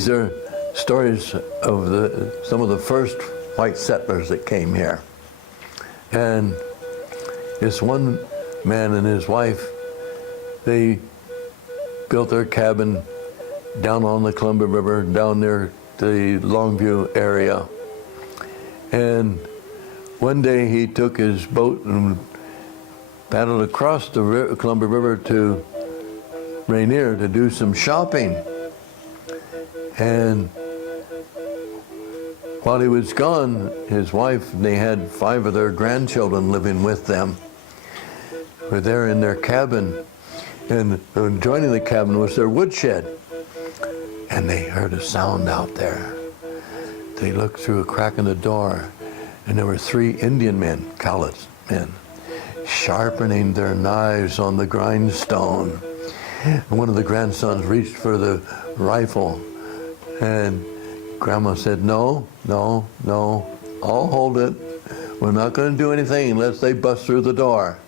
These are stories of some of the first white settlers that came here. And this one man and his wife, they built their cabin down on the Columbia River, down near the Longview area. And one day he took his boat and paddled across the Columbia River to Rainier to do some shopping. And while he was gone, his wife, and they had 5 of their grandchildren living with them, were there in their cabin. And joining the cabin was their woodshed. And they heard a sound out there. They looked through a crack in the door, and there were 3 Indian men, callous men, sharpening their knives on the grindstone. And one of the grandsons reached for the rifle, and Grandma said, "No, no, no, I'll hold it. We're not going to do anything unless they bust through the door."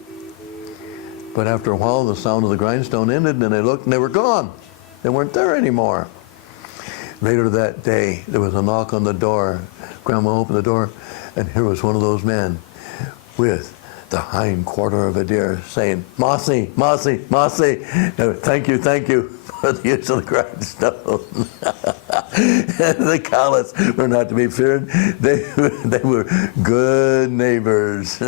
But after a while, the sound of the grindstone ended, and they looked, and they were gone. They weren't there anymore. Later that day, there was a knock on the door. Grandma opened the door, and here was one of those men with the hind quarter of a deer saying, "Mossy, Mossy, Mossy, thank you for the use of the grindstone." And the callous were not to be feared. They were good neighbors.